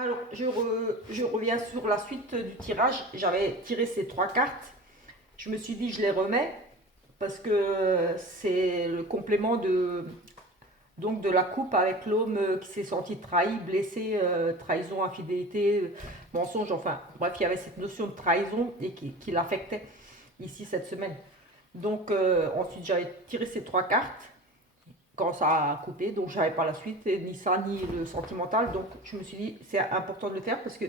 Alors, je reviens sur la suite du tirage. J'avais tiré ces trois cartes. Je me suis dit, je les remets parce que c'est le complément de la coupe avec l'homme qui s'est senti trahi, blessé, trahison, infidélité, mensonge. Enfin, bref, il y avait cette notion de trahison et qui l'affectait ici cette semaine. Donc, ensuite, j'avais tiré ces trois cartes quand ça a coupé, donc j'avais pas la suite, ni ça, ni le sentimental. Donc, je me suis dit, c'est important de le faire parce que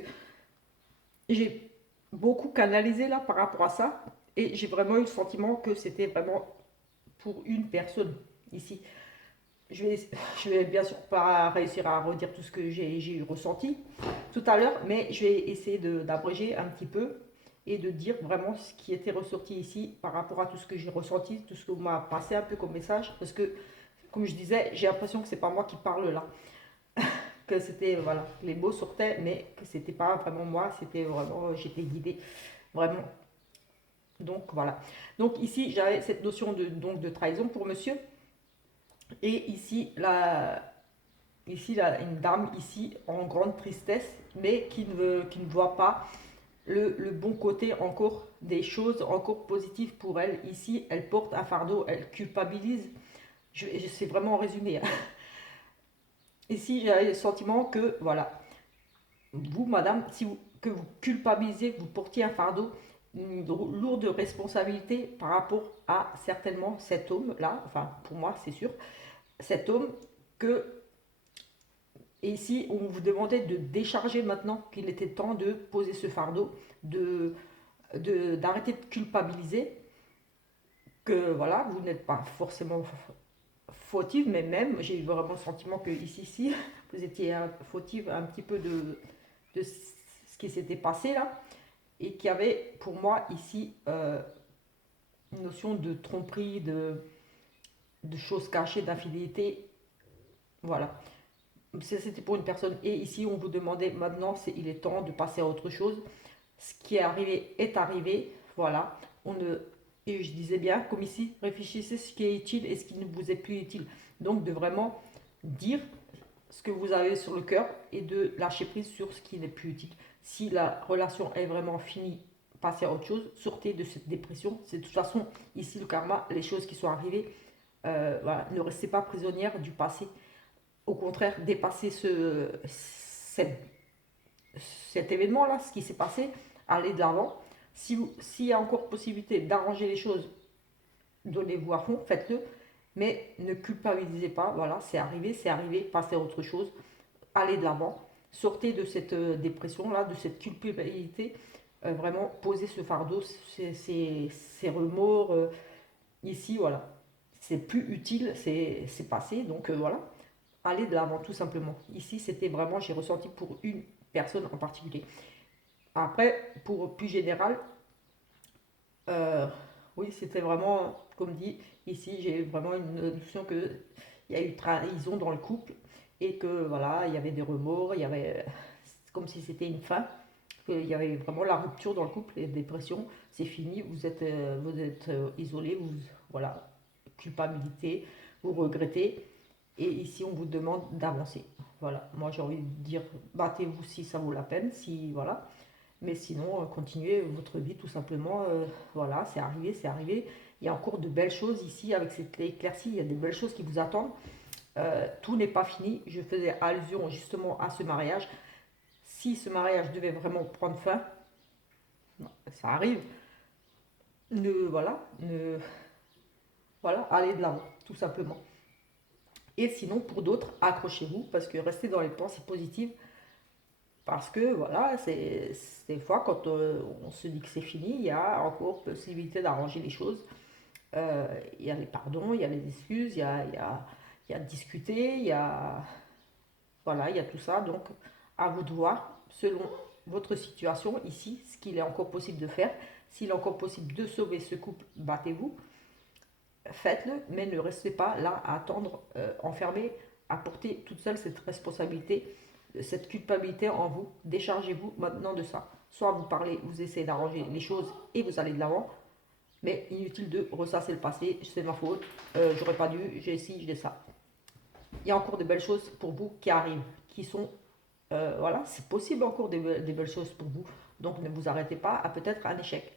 j'ai beaucoup canalisé là par rapport à ça et j'ai vraiment eu le sentiment que c'était vraiment pour une personne ici. Je vais, je vais bien sûr pas réussir à redire tout ce que j'ai ressenti tout à l'heure, mais je vais essayer d'abréger un petit peu et de dire vraiment ce qui était ressorti ici par rapport à tout ce que j'ai ressenti, tout ce que vous m'avez passé un peu comme message, parce que comme je disais, j'ai l'impression que c'est pas moi qui parle là, que c'était voilà, les mots sortaient, mais que c'était pas vraiment moi, c'était vraiment j'étais guidée vraiment. Donc voilà. Donc ici j'avais cette notion de trahison pour monsieur, et ici une dame ici en grande tristesse, mais qui ne voit pas le bon côté encore des choses encore positives pour elle. Ici, elle porte un fardeau, elle culpabilise. C'est vraiment en résumé, hein. Ici, j'ai le sentiment que, voilà, vous, madame, si vous, que vous culpabilisez, que vous portiez un fardeau, une lourde responsabilité par rapport à certainement cet homme-là, enfin, pour moi, c'est sûr, cet homme que, et ici, on vous demandait de décharger maintenant qu'il était temps de poser ce fardeau, de d'arrêter de culpabiliser, que voilà, vous n'êtes pas forcément fautive, mais même, j'ai vraiment le sentiment que ici, vous étiez fautive un petit peu de ce qui s'était passé là, et qu'il y avait pour moi ici une notion de tromperie, de choses cachées, d'infidélité, voilà. C'était pour une personne, et ici on vous demandait maintenant, il est temps de passer à autre chose. Ce qui est arrivé, voilà. On ne, et je disais bien, comme ici, réfléchissez ce qui est utile et ce qui ne vous est plus utile. Donc de vraiment dire ce que vous avez sur le cœur et de lâcher prise sur ce qui n'est plus utile. Si la relation est vraiment finie, passez à autre chose, sortez de cette dépression. C'est de toute façon ici le karma, les choses qui sont arrivées, voilà, ne restez pas prisonnière du passé. Au contraire, dépassez cette cet événement-là, ce qui s'est passé, allez de l'avant. S'il y a encore possibilité d'arranger les choses, donnez-vous à fond, faites-le, mais ne culpabilisez pas, voilà, c'est arrivé, passez à autre chose, allez de l'avant, sortez de cette dépression-là, de cette culpabilité, vraiment posez ce fardeau, ces remords, ici, voilà, c'est plus utile, c'est passé, donc voilà, allez de l'avant tout simplement. Ici, c'était vraiment, j'ai ressenti pour une personne en particulier. Après, pour plus général, euh, oui, c'était vraiment, comme dit, ici, j'ai vraiment une notion qu'il y a eu trahison dans le couple et que voilà, il y avait des remords, il y avait comme si c'était une fin, qu'il y avait vraiment la rupture dans le couple, les dépressions, c'est fini, vous êtes isolé, vous, voilà, culpabilité, vous regrettez, et ici on vous demande d'avancer. Voilà, moi j'ai envie de dire, battez-vous si ça vaut la peine, si voilà, mais sinon, continuez votre vie tout simplement. Voilà, c'est arrivé, c'est arrivé. Il y a encore de belles choses ici avec cette éclaircie. Il y a des belles choses qui vous attendent. Tout n'est pas fini. Je faisais allusion justement à ce mariage. Si ce mariage devait vraiment prendre fin, ça arrive. Voilà, allez de l'avant, tout simplement. Et sinon, pour d'autres, accrochez-vous parce que restez dans les pensées positives. Parce que voilà, c'est des fois quand on se dit que c'est fini, il y a encore possibilité d'arranger les choses. Il y a les pardons, il y a les excuses, il y a discuter, voilà, il y a tout ça. Donc, à vous de voir, selon votre situation ici, ce qu'il est encore possible de faire. S'il est encore possible de sauver ce couple, battez-vous, faites-le, mais ne restez pas là à attendre, enfermé, à porter toute seule cette responsabilité, cette culpabilité en vous. Déchargez-vous maintenant de ça. Soit vous parlez, vous essayez d'arranger les choses et vous allez de l'avant, mais inutile de ressasser le passé, c'est ma faute, j'aurais pas dû, j'ai ci, j'ai ça. Il y a encore de belles choses pour vous qui arrivent, qui sont voilà, c'est possible encore des belles choses pour vous. Donc ne vous arrêtez pas à peut-être un échec.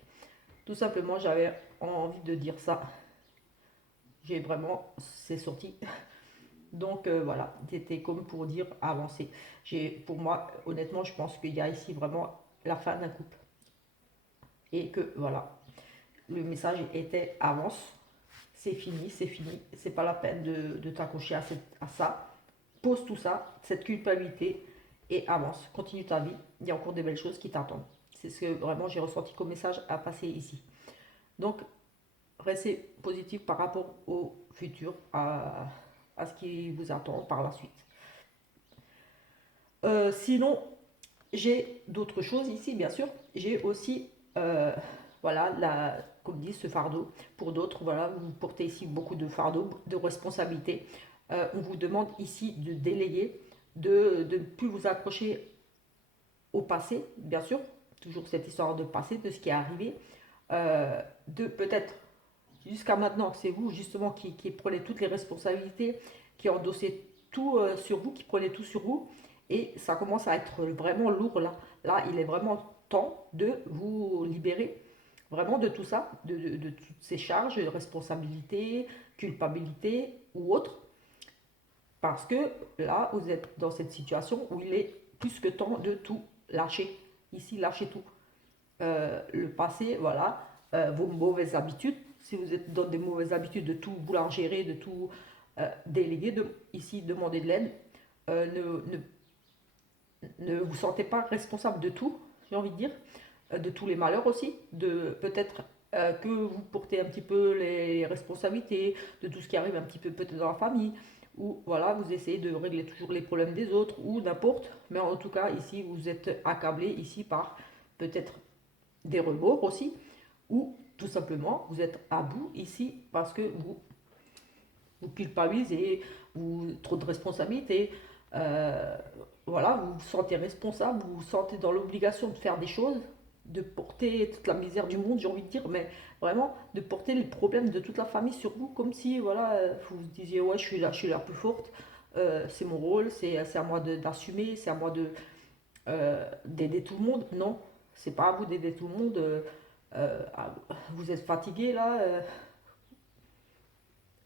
Tout simplement, j'avais envie de dire ça. J'ai vraiment, c'est sorti. Donc voilà, c'était comme pour dire avancer. Pour moi, honnêtement, je pense qu'il y a ici vraiment la fin d'un couple. Et que voilà, le message était avance, c'est fini, c'est fini. C'est pas la peine de t'accrocher à ça. Pose tout ça, cette culpabilité, et avance. Continue ta vie. Il y a encore des belles choses qui t'attendent. C'est ce que vraiment j'ai ressenti comme message à passer ici. Donc, restez positif par rapport au futur, à ce qui vous attend par la suite. Sinon, j'ai d'autres choses ici, bien sûr. J'ai aussi, voilà, comme dit, ce fardeau. Pour d'autres, voilà, vous portez ici beaucoup de fardeaux, de responsabilités. On vous demande ici de délayer, de ne plus vous accrocher au passé, bien sûr. Toujours cette histoire de passé, de ce qui est arrivé. De peut-être, jusqu'à maintenant, c'est vous justement qui prenez toutes les responsabilités, qui endossez tout sur vous, qui prenez tout sur vous. Et ça commence à être vraiment lourd là. Là, il est vraiment temps de vous libérer vraiment de tout ça, de toutes ces charges, de responsabilité, culpabilité ou autre. Parce que là, vous êtes dans cette situation où il est plus que temps de tout lâcher. Ici, lâchez tout. Le passé, voilà, vos mauvaises habitudes. Si vous êtes dans des mauvaises habitudes de tout vouloir gérer, de tout déléguer, ici, demander de l'aide. Ne vous sentez pas responsable de tout, j'ai envie de dire, de tous les malheurs aussi, de peut-être que vous portez un petit peu les responsabilités de tout ce qui arrive un petit peu peut-être dans la famille, ou voilà, vous essayez de régler toujours les problèmes des autres, ou n'importe, mais en tout cas, ici, vous êtes accablé ici par peut-être des remords aussi, ou tout simplement, vous êtes à bout ici parce que vous culpabilisez, trop de responsabilités, euh, voilà, vous vous sentez responsable, vous vous sentez dans l'obligation de faire des choses, de porter toute la misère du monde, j'ai envie de dire, mais vraiment de porter les problèmes de toute la famille sur vous, comme si voilà, vous vous disiez ouais, je suis la plus forte, c'est mon rôle, c'est à moi d'assumer, c'est à moi d'aider tout le monde. Non, c'est pas à vous d'aider tout le monde. Vous êtes fatigué là,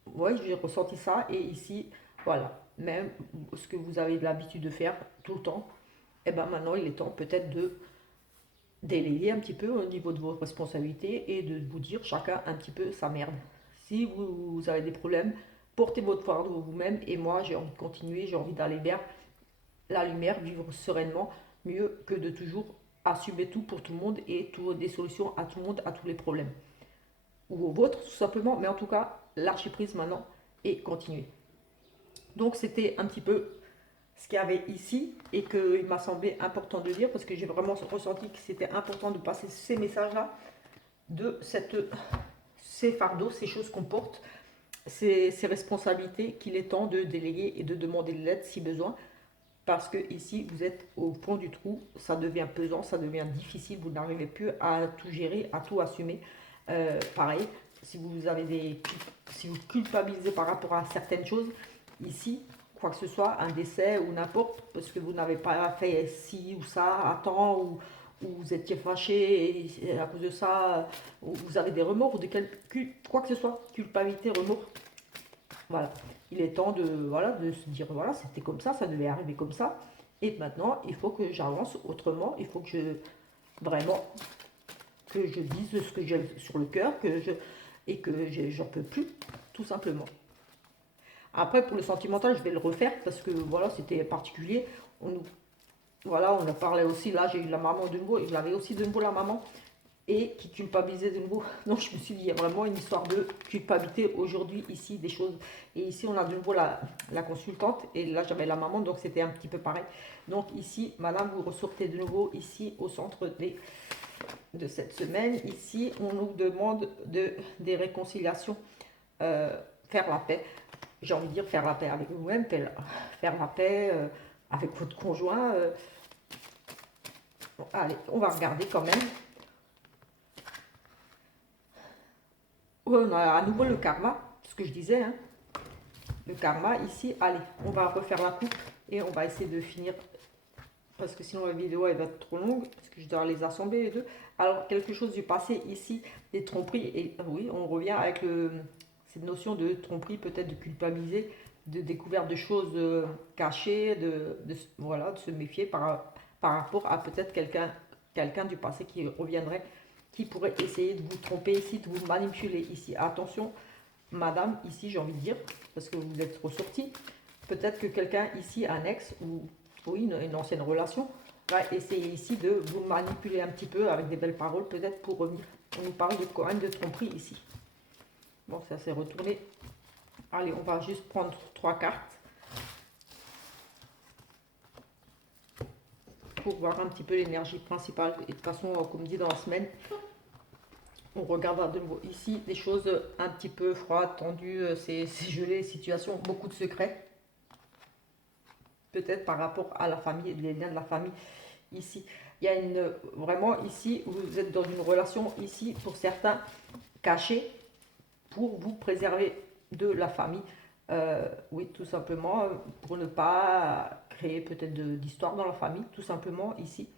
ouais, j'ai ressenti ça et ici, voilà, même ce que vous avez l'habitude de faire tout le temps, et ben maintenant il est temps peut-être de délayer un petit peu au niveau de vos responsabilités et de vous dire chacun un petit peu sa merde. Si vous avez des problèmes, portez votre fardeau vous-même et moi j'ai envie de continuer, j'ai envie d'aller vers la lumière, vivre sereinement, mieux que de toujours assumer tout pour tout le monde et trouver des solutions à tout le monde, à tous les problèmes. Ou aux vôtres tout simplement, mais en tout cas, lâcher prise maintenant et continuer. Donc c'était un petit peu ce qu'il y avait ici et qu'il m'a semblé important de dire parce que j'ai vraiment ressenti que c'était important de passer ces messages-là, de ces fardeaux, ces choses qu'on porte, ces responsabilités qu'il est temps de déléguer et de demander de l'aide si besoin. Parce que ici, vous êtes au fond du trou, ça devient pesant, ça devient difficile, vous n'arrivez plus à tout gérer, à tout assumer. Pareil, si vous avez si vous culpabilisez par rapport à certaines choses, ici, quoi que ce soit, un décès ou n'importe, parce que vous n'avez pas fait ci ou ça à temps, ou vous étiez fâché et à cause de ça, ou vous avez des remords, ou quoi que ce soit, culpabilité, remords, voilà. Il est temps voilà, de se dire, voilà, c'était comme ça devait arriver comme ça. Et maintenant, il faut que j'avance autrement. Il faut que vraiment, que je dise ce que j'ai sur le cœur, et que j'en peux plus, tout simplement. Après, pour le sentimental, je vais le refaire parce que voilà, c'était particulier. Voilà, on a parlé aussi, là, j'ai eu la maman de nouveau, et je l'avais aussi de nouveau la maman, et qui culpabilisait de nouveau. Donc je me suis dit, il y a vraiment une histoire de culpabilité aujourd'hui, ici, des choses. Et ici, on a de nouveau la consultante, et là, j'avais la maman, donc c'était un petit peu pareil. Donc ici, madame, vous ressortez de nouveau ici au centre de cette semaine. Ici, on nous demande des réconciliations, faire la paix. J'ai envie de dire faire la paix avec vous-même, faire la paix avec votre conjoint. Bon, allez, on va regarder quand même. On a à nouveau le karma, ce que je disais, hein. Le karma ici, allez, on va refaire la coupe et on va essayer de finir parce que sinon la vidéo elle va être trop longue, parce que je dois les assembler les deux. Alors quelque chose du passé ici, des tromperies, et oui, on revient avec cette notion de tromperie, peut-être de culpabiliser, de découverte de choses cachées, voilà, de se méfier par rapport à peut-être quelqu'un du passé qui reviendrait, qui pourrait essayer de vous tromper ici, de vous manipuler ici. Attention, madame, ici j'ai envie de dire, parce que vous êtes ressorti, peut-être que quelqu'un ici, un ex ou oui, une ancienne relation, va essayer ici de vous manipuler un petit peu avec des belles paroles, peut-être pour revenir. On nous parle quand même de tromperie ici. Bon, ça s'est retourné. Allez, on va juste prendre 3 cartes pour voir un petit peu l'énergie principale. Et de toute façon, comme dit dans la semaine, on regardera de nouveau ici des choses un petit peu froides, tendues, c'est gelé, situation, beaucoup de secrets. Peut-être par rapport à la famille, les liens de la famille ici. Il y a vraiment ici, vous êtes dans une relation ici, pour certains, cachée, pour vous préserver de la famille. Oui, tout simplement, pour ne pas créer peut-être d'histoire dans la famille, tout simplement ici.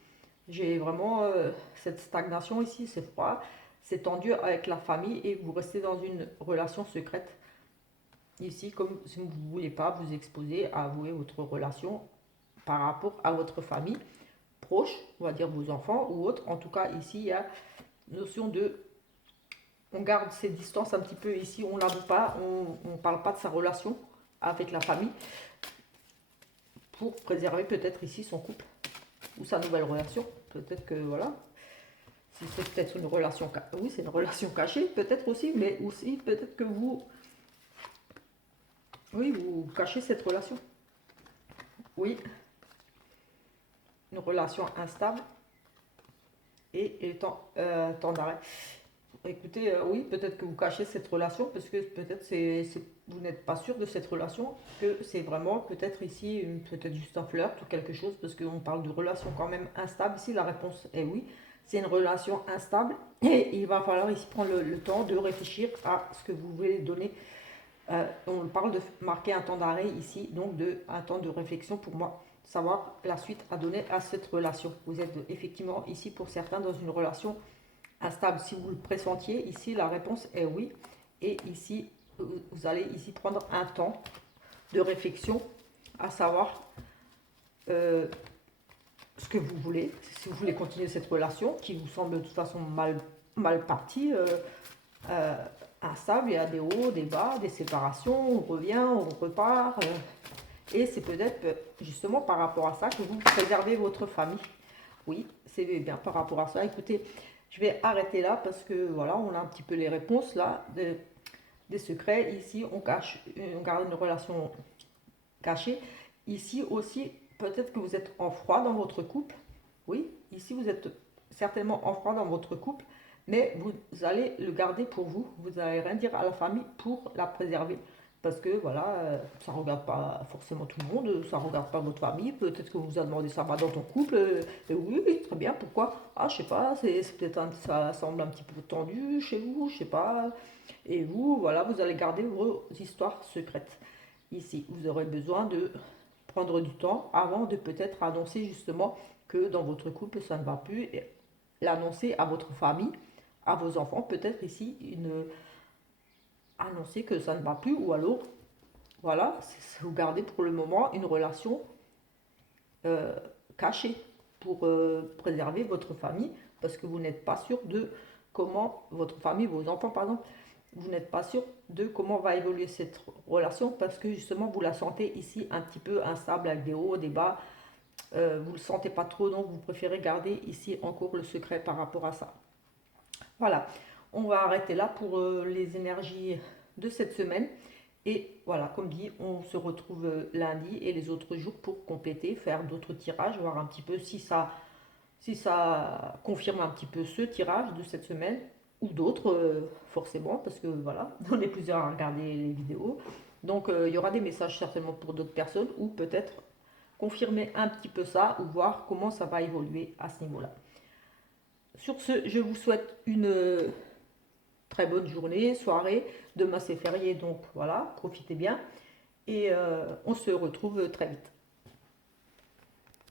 J'ai vraiment cette stagnation ici, c'est froid, c'est tendu avec la famille et vous restez dans une relation secrète. Ici, comme si vous ne voulez pas vous exposer à avouer votre relation par rapport à votre famille proche, on va dire vos enfants ou autres. En tout cas, ici, il y a notion de... On garde ses distances un petit peu ici, on n'avoue pas, on ne parle pas de sa relation avec la famille pour préserver peut-être ici son couple ou sa nouvelle relation. Peut-être que voilà, si c'est peut-être une relation, oui, c'est une relation cachée, peut-être aussi, mais aussi peut-être que vous, oui, vous cachez cette relation. Oui, une relation instable et temps d'arrêt. Écoutez, oui, peut-être que vous cachez cette relation parce que peut-être vous n'êtes pas sûr de cette relation, que c'est vraiment peut-être ici, peut-être juste un flirt ou quelque chose, parce qu'on parle de relation quand même instable. Ici, la réponse est oui, c'est une relation instable et il va falloir ici prendre le temps de réfléchir à ce que vous voulez donner. On parle de marquer un temps d'arrêt ici, donc un temps de réflexion pour moi, savoir la suite à donner à cette relation. Vous êtes effectivement ici pour certains dans une relation instable. Si vous le pressentiez, ici la réponse est oui. Et ici, vous allez ici prendre un temps de réflexion, à savoir ce que vous voulez. Si vous voulez continuer cette relation qui vous semble de toute façon mal partie, instable, il y a des hauts, des bas, des séparations, on revient, on repart. Et c'est peut-être justement par rapport à ça que vous préservez votre famille. Oui, c'est bien par rapport à ça. Écoutez, je vais arrêter là parce que voilà, on a un petit peu les réponses là, des secrets. Ici, on garde une relation cachée. Ici aussi, peut-être que vous êtes en froid dans votre couple. Oui, ici, vous êtes certainement en froid dans votre couple, mais vous allez le garder pour vous. Vous n'allez rien dire à la famille pour la préserver. Parce que voilà, ça ne regarde pas forcément tout le monde, ça ne regarde pas votre famille. Peut-être que vous avez demandé ça va dans ton couple. Et oui, oui, très bien, pourquoi? Ah, je sais pas, c'est peut-être ça semble un petit peu tendu chez vous, je sais pas. Et vous, voilà, vous allez garder vos histoires secrètes. Ici, vous aurez besoin de prendre du temps avant de peut-être annoncer justement que dans votre couple ça ne va plus et l'annoncer à votre famille, à vos enfants, peut-être ici annoncer que ça ne va plus ou alors voilà, vous gardez pour le moment une relation cachée pour préserver votre famille parce que vous n'êtes pas sûr de comment votre famille, vos enfants par exemple, vous n'êtes pas sûr de comment va évoluer cette relation parce que justement vous la sentez ici un petit peu instable avec des hauts, des bas. Vous ne le sentez pas trop, donc vous préférez garder ici encore le secret par rapport à ça. Voilà, on va arrêter là pour les énergies de cette semaine. Et voilà, comme dit, on se retrouve lundi et les autres jours pour compléter, faire d'autres tirages, voir un petit peu si ça confirme un petit peu ce tirage de cette semaine ou d'autres, forcément, parce que voilà, on est plusieurs à regarder les vidéos. Donc il y aura des messages certainement pour d'autres personnes ou peut-être confirmer un petit peu ça ou voir comment ça va évoluer à ce niveau-là. Sur ce, je vous souhaite une très bonne journée, soirée. Demain c'est férié, donc voilà, profitez bien. Et on se retrouve très vite.